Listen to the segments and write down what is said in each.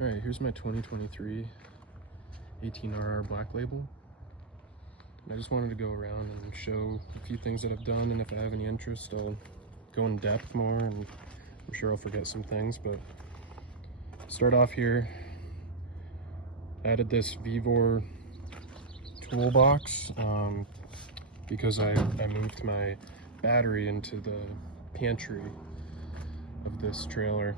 All right, here's my 2023 18RR Black Label. And I just wanted to go around and show a few things that I've done, and if I have any interest, I'll go in depth more, and I'm sure I'll forget some things, but start off here. Added this Vevor toolbox because I moved my battery into the pantry of this trailer.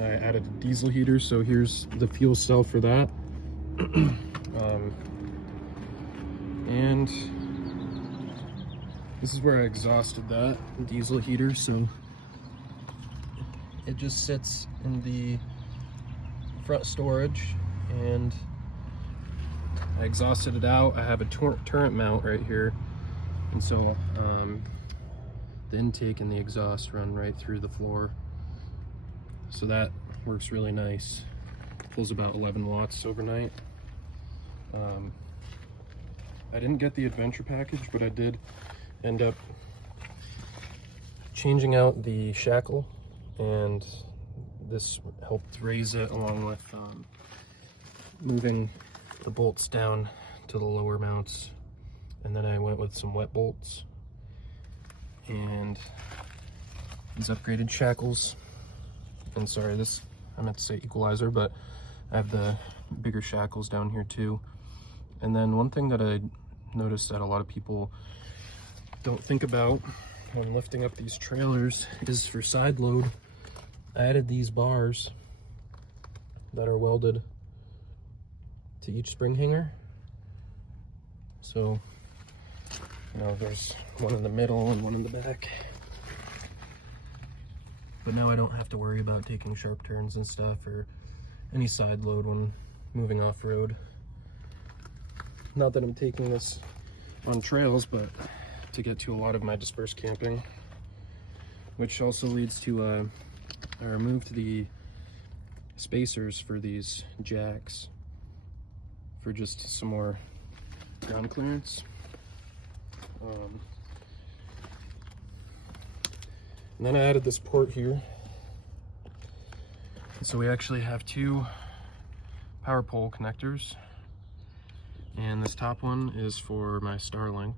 I added a diesel heater, so here's the fuel cell for that. And this is where I exhausted that diesel heater, so it just sits in the front storage, and I exhausted it out. I have a turret mount right here, and so the intake and the exhaust run right through the floor, so that works really nice. Pulls about 11 watts overnight. I didn't get the adventure package, but I did end up changing out the shackle, and this helped raise it, along with moving the bolts down to the lower mounts. And then I went with some wet bolts and these upgraded shackles. And sorry, this, I meant to say equalizer, but I have the bigger shackles down here too. And then one thing that I noticed that a lot of people don't think about when lifting up these trailers is for side load. I added these bars that are welded to each spring hanger. So, you know, there's one in the middle and one in the back. But now I don't have to worry about taking sharp turns and stuff, or any side load when moving off-road. Not that I'm taking this on trails, but to get to a lot of my dispersed camping, which also leads to I removed the spacers for these jacks for just some more ground clearance. And then I added this port here. So we actually have two power pole connectors. And this top one is for my Starlink.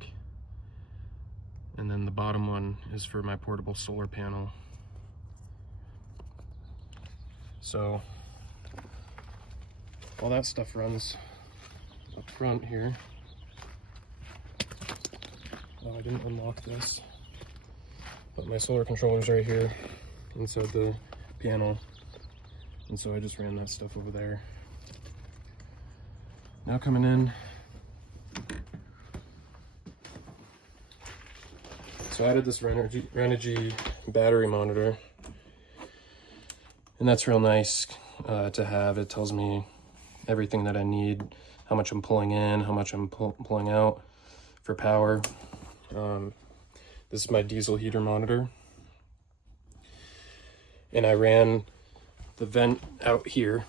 And then the bottom one is for my portable solar panel. So all that stuff runs up front here. Oh, I didn't unlock this, but my solar controller's right here inside the panel, and so I just ran that stuff over there. Now coming in, so I added this Renogy battery monitor, and that's real nice to have. It tells me everything that I need, how much I'm pulling in, how much I'm pulling out for power. This is my diesel heater monitor, and I ran the vent out here.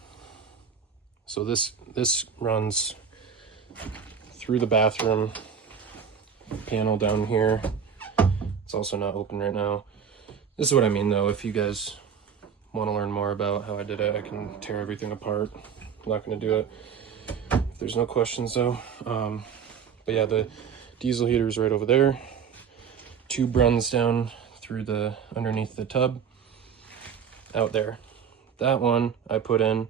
So this runs through the bathroom panel down here. It's also not open right now. This is what I mean though. If you guys want to learn more about how I did it, I can tear everything apart. I'm not going to do it if there's no questions though. But yeah, the diesel heater is right over there. Tube runs down through the underneath the tub out there. That one I put in,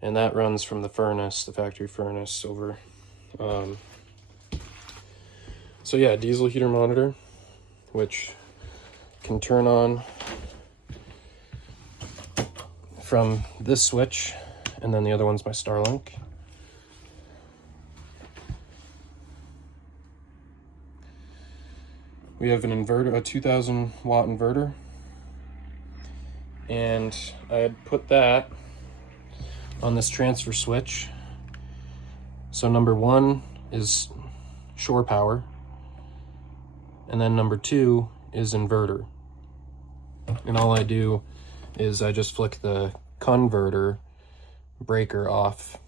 and that runs from the furnace, the factory furnace, over. So yeah, diesel heater monitor, which can turn on from this switch, and then the other one's my Starlink. We have an inverter, a 2000 watt inverter, and I had put that on this transfer switch. So number one is shore power, and then number two is inverter. And all I do is I just flick the converter breaker off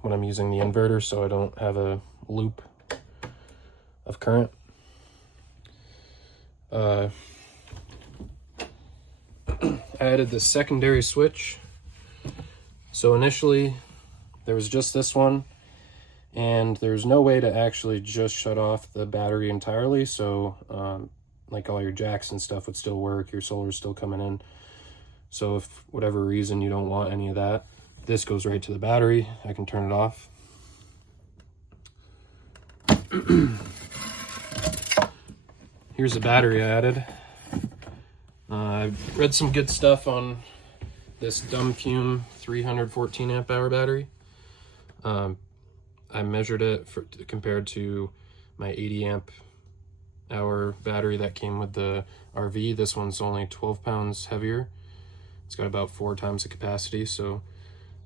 when I'm using the inverter, so I don't have a loop of current. I added the secondary switch. So initially there was just this one, and there's no way to actually just shut off the battery entirely. So like all your jacks and stuff would still work, your solar's still coming in. So if whatever reason you don't want any of that, this goes right to the battery. I can turn it off. Here's the battery I added. I've read some good stuff on this Dumbfume 314 amp hour battery. I measured it compared to my 80 amp hour battery that came with the RV. This one's only 12 pounds heavier. It's got about 4 times the capacity, so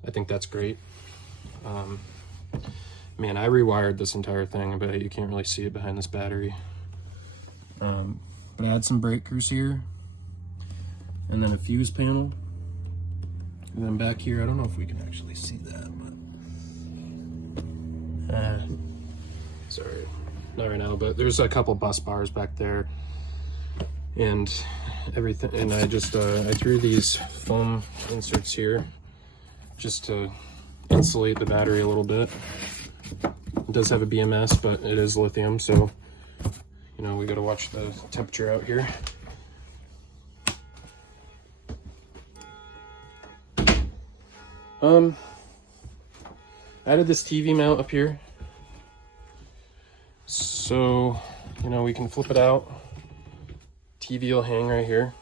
I think that's great. Man, I rewired this entire thing, but you can't really see it behind this battery. But I had some breakers here, and then a fuse panel. And then back here, I don't know if we can actually see that, but sorry, not right now, but there's a couple bus bars back there and everything. And I just I threw these foam inserts here just to insulate the battery a little bit. It does have a BMS, but it is lithium, so you know, we got to watch the temperature out here. I added this TV mount up here, so you know, we can flip it out. TV will hang right here.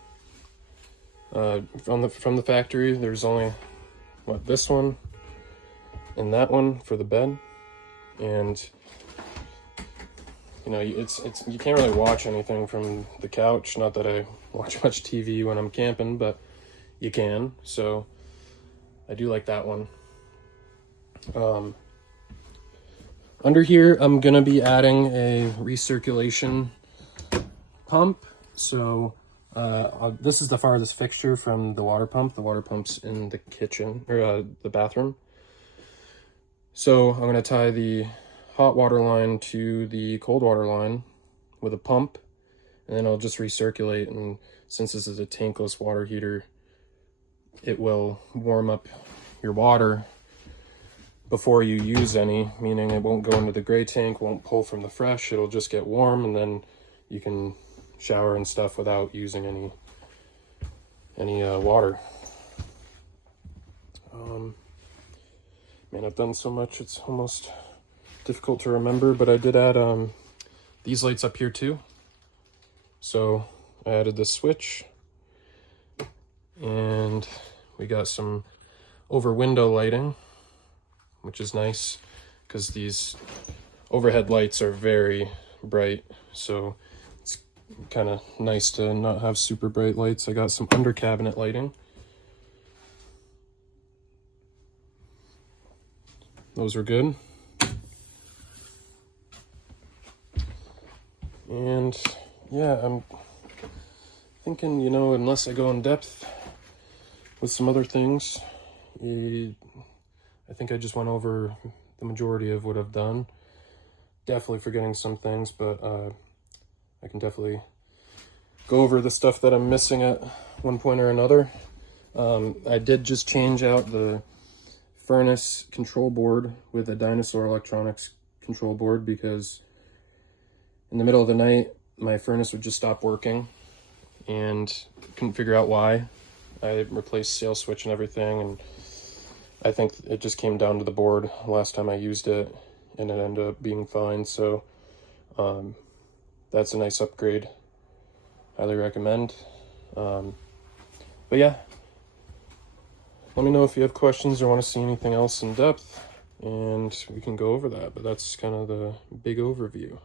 From the factory, there's only this one and that one for the bed, and you know, you can't really watch anything from the couch. Not that I watch much TV when I'm camping, but you can. So I do like that one. Under here, I'm gonna be adding a recirculation pump. So this is the farthest fixture from the water pump. The water pump's in the kitchen, or the bathroom. So I'm gonna tie the hot water line to the cold water line with a pump, and then I'll just recirculate. And since this is a tankless water heater, it will warm up your water before you use any, meaning it won't go into the gray tank, won't pull from the fresh, it'll just get warm, and then you can shower and stuff without using any water. Man, I've done so much, it's almost difficult to remember, but I did add these lights up here too. So I added this switch, and we got some over window lighting, which is nice because these overhead lights are very bright, so it's kind of nice to not have super bright lights. I got some under cabinet lighting. Those are good. And yeah, I'm thinking, you know, unless I go in depth with some other things, I think I just went over the majority of what I've done. Definitely forgetting some things, but I can definitely go over the stuff that I'm missing at one point or another. I did just change out the furnace control board with a Dinosaur Electronics control board, because in the middle of the night, my furnace would just stop working and couldn't figure out why. I replaced sail switch and everything, and I think it just came down to the board last time I used it, and it ended up being fine. So that's a nice upgrade. Highly recommend. But yeah, let me know if you have questions or want to see anything else in depth, and we can go over that. But that's kind of the big overview.